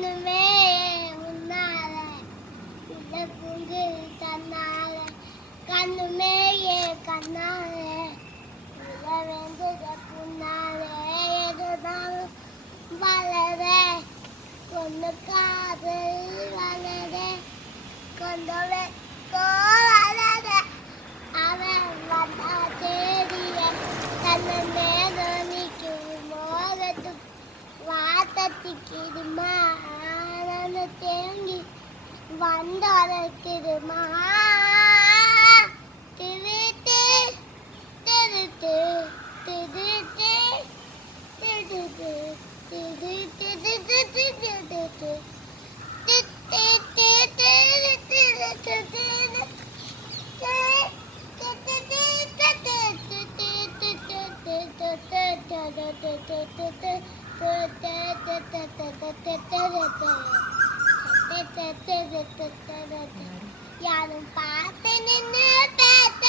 கண்ணுமே உன்னால உனக்கு தன்னால கண்ணுமே கண்ணால உலவெந்தத புண்ணால எதுதான் வளர கொண்டு காதல் வளர கொண்டவே கோவலர அவன் வந்தா தேடிய தன்னை மேகனிக்கு மோகத்து வாத்தத்திக்கிடுமா ஆனந்த தேங்கி வந்தொடத்திடுமா திருட்டு திருட்டு திருட்டு திருட்டு திருட்டு திருட்டு யாரும் பார்த்து நின்று பேச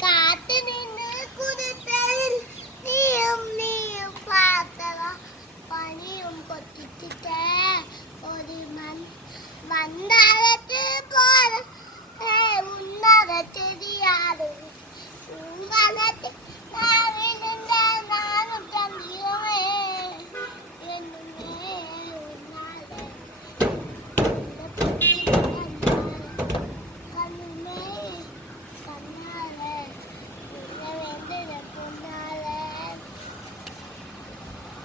காத்து நின்று குதித்தல் நீயும் பார்த்தவா பனியும் கொத்திக்கிட்ட ஒரு மண் வந்தாரத்து போற உன்னத தெரியாது உங்களது